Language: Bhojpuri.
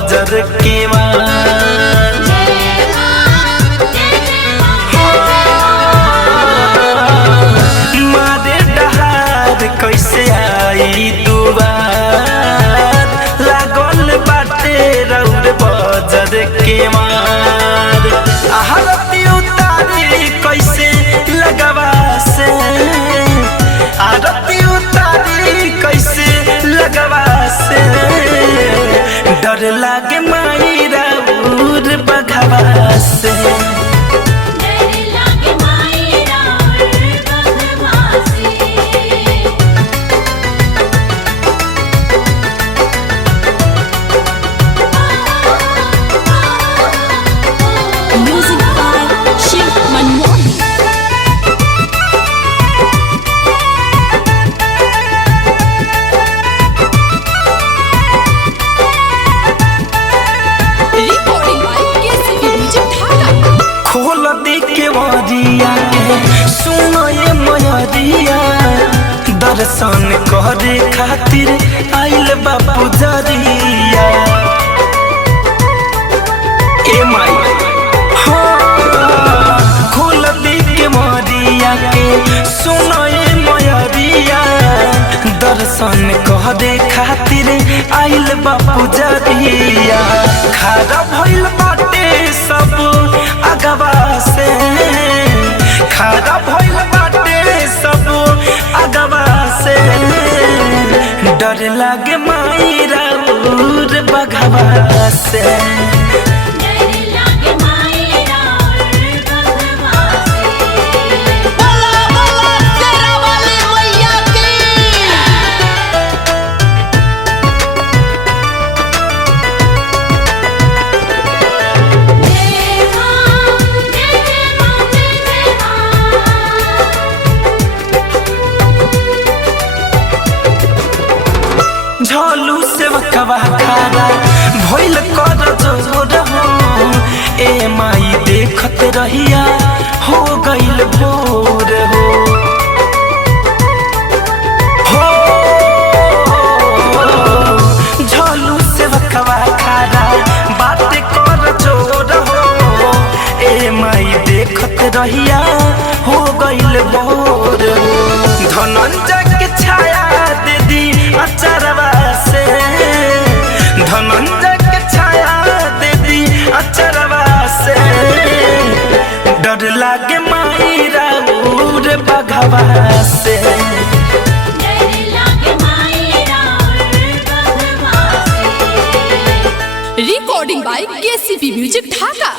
बजर के मारे डहार कैसे आई दुबार लागल बाटे रौर बजर के मार आरती उतारी कैसे लगवा से आरती उतारी कैसे लगवा से डर लागे माई राउर बघवा से सुनो ये मयरिया दर्शन करे खातिर आइल बापू जरिया ए माई हाँ खोल दी के मरिया के सुनो ये मयरिया दर्शन करे खातिर आइल बापू जरिया खड़ा भइल बाटे सब अगवा से खड़ा भइल बाटे सब अगवा से डर लागे माई राउर बघवा से झोलू से वकवा खारा भइल कर जोर हो ए माई देखत रहिया हो गइल भोर हो झोलू से वकवा खारा बात कर जोर हो ए माई देखत रहिया हो गइल भोर धनंजय के छाया दे दी अचरवा से धनंजय के छाया दे दी अचरवा से डर लागे माई राउर बघवा से recording by KCP music Dhaka.